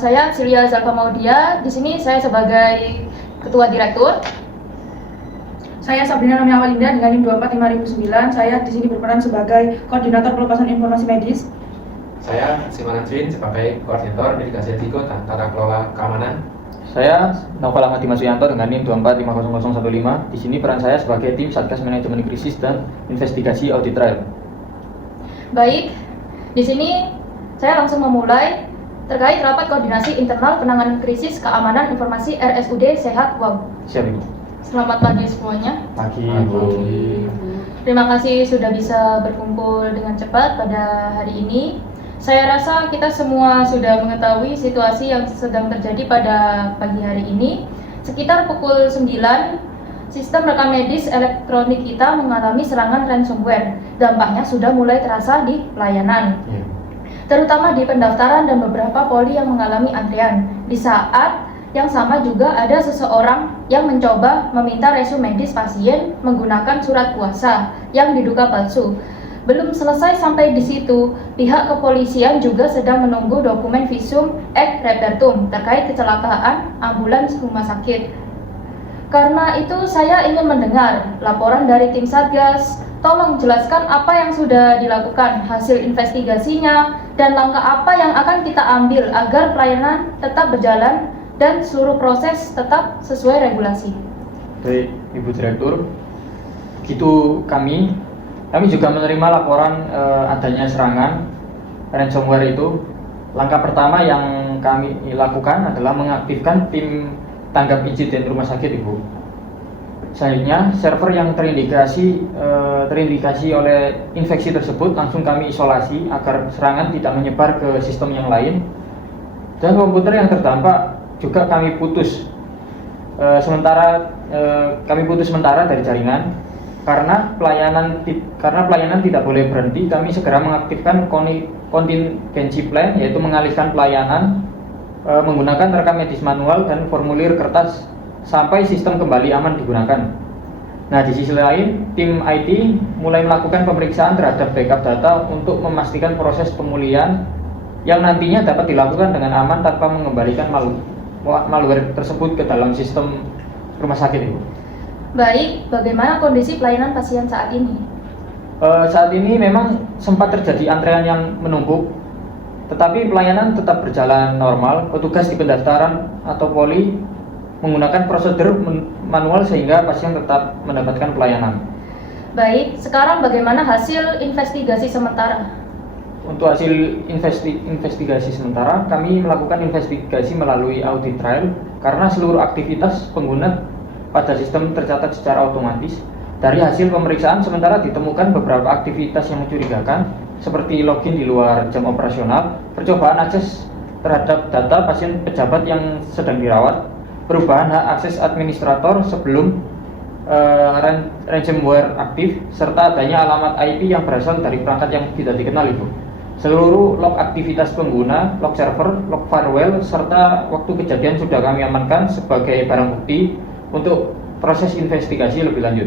saya Cilia Zalfa Maudia. Di sini saya sebagai Ketua Direktur. Saya Sabrina Nami Awalinda dengan NIM 245009. Saya di sini berperan sebagai Koordinator Pelepasan Informasi Medis. Saya Simanan Swin sebagai Koordinator Mitigasi Risiko dan Tata Kelola Keamanan. Saya Novel Ahmad Dimasuyanto dengan NIM 24500015. Di sini peran saya sebagai tim Satgas Manajemen Krisis dan Investigasi Audit Trail. Baik, di sini saya langsung memulai terkait rapat koordinasi internal penanganan krisis keamanan informasi RSUD Sehat Wow. Siap, Ibu. Selamat pagi semuanya. Pagi, Ibu. Terima kasih sudah bisa berkumpul dengan cepat pada hari ini. Saya rasa kita semua sudah mengetahui situasi yang sedang terjadi pada pagi hari ini. Sekitar pukul 9, sistem rekam medis elektronik kita mengalami serangan ransomware. Dampaknya sudah mulai terasa di pelayanan, terutama di pendaftaran dan beberapa poli yang mengalami antrian. Di saat yang sama juga ada seseorang yang mencoba meminta resume medis pasien menggunakan surat kuasa yang diduga palsu. Belum selesai sampai di situ, pihak kepolisian juga sedang menunggu dokumen visum et repertum terkait kecelakaan ambulans rumah sakit. Karena itu saya ingin mendengar laporan dari tim Satgas. Tolong jelaskan apa yang sudah dilakukan, hasil investigasinya, dan langkah apa yang akan kita ambil agar pelayanan tetap berjalan dan seluruh proses tetap sesuai regulasi. Baik, Ibu Direktur. Begitu kami juga menerima laporan adanya serangan ransomware itu. Langkah pertama yang kami lakukan adalah mengaktifkan tim tanggap insiden rumah sakit, Ibu. Selanjutnya, server yang terindikasi oleh infeksi tersebut langsung kami isolasi agar serangan tidak menyebar ke sistem yang lain. Dan komputer yang terdampak juga kami putus sementara dari jaringan. Karena pelayanan tidak boleh berhenti, kami segera mengaktifkan contingency plan, yaitu mengalihkan pelayanan menggunakan rekam medis manual dan formulir kertas sampai sistem kembali aman digunakan. Nah, di sisi lain, tim IT mulai melakukan pemeriksaan terhadap backup data untuk memastikan proses pemulihan yang nantinya dapat dilakukan dengan aman tanpa mengembalikan malware tersebut ke dalam sistem rumah sakit, Ibu. Baik, bagaimana kondisi pelayanan pasien saat ini? Saat ini memang sempat terjadi antrean yang menumpuk, tetapi pelayanan tetap berjalan normal. Petugas di pendaftaran atau poli menggunakan prosedur manual sehingga pasien tetap mendapatkan pelayanan. Baik, sekarang bagaimana hasil investigasi sementara? Untuk hasil investigasi sementara, kami melakukan investigasi melalui audit trail karena seluruh aktivitas pengguna pada sistem tercatat secara otomatis. Dari hasil pemeriksaan sementara ditemukan beberapa aktivitas yang mencurigakan, seperti login di luar jam operasional, percobaan akses terhadap data pasien pejabat yang sedang dirawat, perubahan hak akses administrator sebelum ransomware aktif, serta adanya alamat IP yang berasal dari perangkat yang tidak dikenal, Ibu. Seluruh log aktivitas pengguna, log server, log firewall, serta waktu kejadian sudah kami amankan sebagai barang bukti untuk proses investigasi lebih lanjut.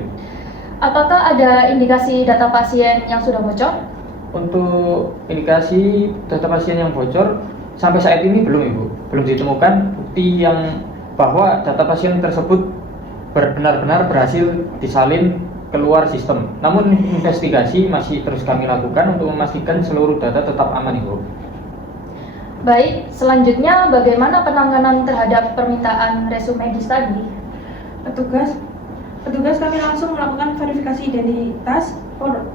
Apakah ada indikasi data pasien yang sudah bocor? Untuk indikasi data pasien yang bocor, sampai saat ini belum, Ibu. Belum ditemukan bukti yang bahwa data pasien tersebut benar-benar berhasil disalin keluar sistem. Namun investigasi masih terus kami lakukan untuk memastikan seluruh data tetap aman, Ibu. Baik, selanjutnya bagaimana penanganan terhadap permintaan resume medis tadi? Petugas kami langsung melakukan verifikasi identitas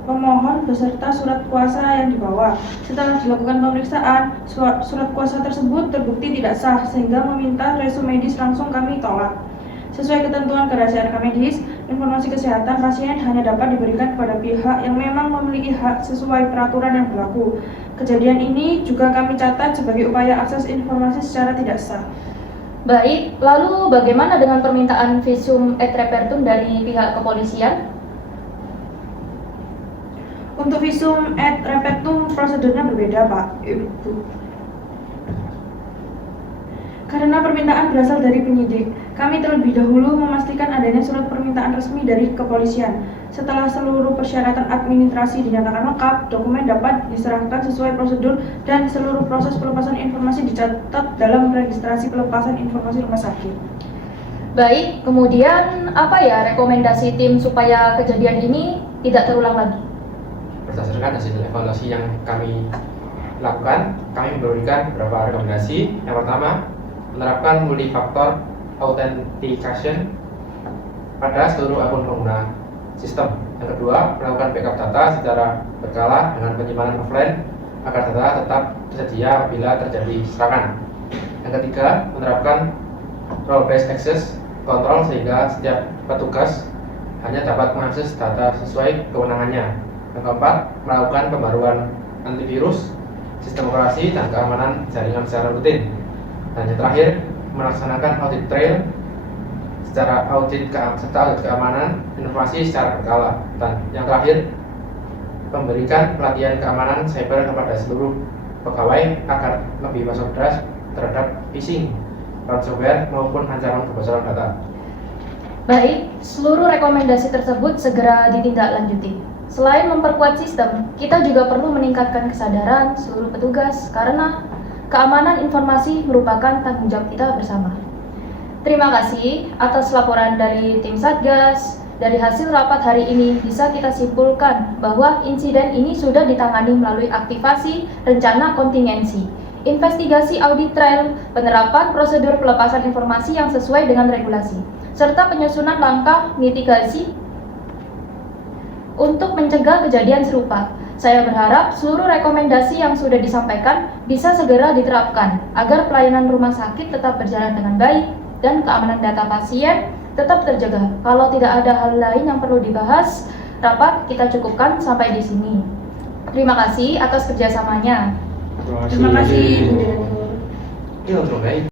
pemohon beserta surat kuasa yang dibawa. Setelah dilakukan pemeriksaan, surat kuasa tersebut terbukti tidak sah sehingga meminta resume medis langsung kami tolak. Sesuai ketentuan kerahasiaan rekam medis, informasi kesehatan pasien hanya dapat diberikan kepada pihak yang memang memiliki hak sesuai peraturan yang berlaku. Kejadian ini juga kami catat sebagai upaya akses informasi secara tidak sah. Baik, lalu bagaimana dengan permintaan visum et repertum dari pihak kepolisian? Untuk visum et repertum prosedurnya berbeda, Pak, Ibu. Karena permintaan berasal dari penyidik, kami terlebih dahulu memastikan adanya surat permintaan resmi dari kepolisian. Setelah seluruh persyaratan administrasi dinyatakan lengkap, dokumen dapat diserahkan sesuai prosedur dan seluruh proses pelepasan informasi dicatat dalam registrasi pelepasan informasi rumah sakit. Baik, kemudian apa ya rekomendasi tim supaya kejadian ini tidak terulang lagi? Berdasarkan hasil evaluasi yang kami lakukan, kami memberikan beberapa rekomendasi. Yang pertama, menerapkan multifaktor authentication pada seluruh akun pengguna sistem. Yang kedua, melakukan backup data secara berkala dengan penyimpanan offline agar data tetap tersedia apabila terjadi serangan. Yang ketiga, menerapkan role-based access control sehingga setiap petugas hanya dapat mengakses data sesuai kewenangannya. Yang keempat, melakukan pembaruan antivirus, sistem operasi, dan keamanan jaringan secara rutin. Dan yang terakhir, melaksanakan audit trail serta audit keamanan informasi secara berkala. Dan yang terakhir, memberikan pelatihan keamanan cyber kepada seluruh pegawai agar lebih waspada terhadap phishing, ransomware maupun ancaman kebocoran data. Baik, seluruh rekomendasi tersebut segera ditindaklanjuti. Selain memperkuat sistem, kita juga perlu meningkatkan kesadaran seluruh petugas karena keamanan informasi merupakan tanggung jawab kita bersama. Terima kasih atas laporan dari tim Satgas. Dari hasil rapat hari ini bisa kita simpulkan bahwa insiden ini sudah ditangani melalui aktivasi rencana kontingensi, investigasi audit trail, penerapan prosedur pelepasan informasi yang sesuai dengan regulasi, serta penyusunan langkah mitigasi untuk mencegah kejadian serupa. Saya berharap seluruh rekomendasi yang sudah disampaikan bisa segera diterapkan agar pelayanan rumah sakit tetap berjalan dengan baik dan keamanan data pasien tetap terjaga. Kalau tidak ada hal lain yang perlu dibahas, rapat kita cukupkan sampai di sini. Terima kasih atas kerjasamanya. Terima kasih, Bu Direktur. Ini untuk baik.